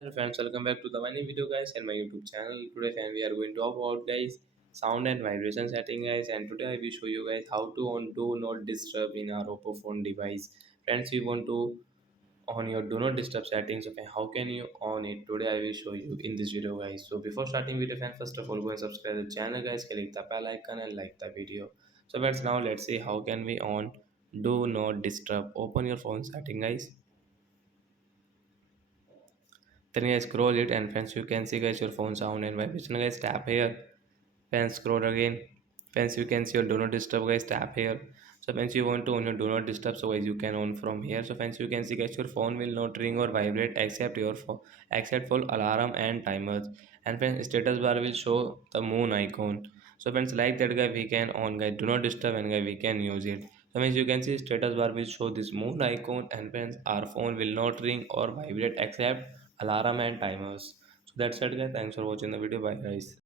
Hello friends, welcome back to the one new video guys and my YouTube channel. Today friend, we are going to talk about guys sound and vibration setting guys, and today I will show you guys how to on do not disturb in our Oppo phone device. Friends, we want to on your do not disturb settings. Okay, how can you on it? Today I will show you in this video guys. So before starting video friend, first of all go and subscribe the channel guys, click the bell icon and like the video. So friends, now let's see how can we on do not disturb. Open your phone setting guys. Then guys scroll it, and friends you can see guys your phone sound and vibration guys. Tap here, then scroll again. Friends you can see your do not disturb guys. Tap here. So friends you want to on your do not disturb, so guys you can on from here. So friends you can see guys your phone will not ring or vibrate except your phone, except for alarm and timers. And friends status bar will show the moon icon. So friends like that guy we can on guys do not disturb, and guys we can use it. So means you can see status bar will show this moon icon, and friends our phone will not ring or vibrate except alarm and timers. So that's it guys, thanks for watching the video, bye guys.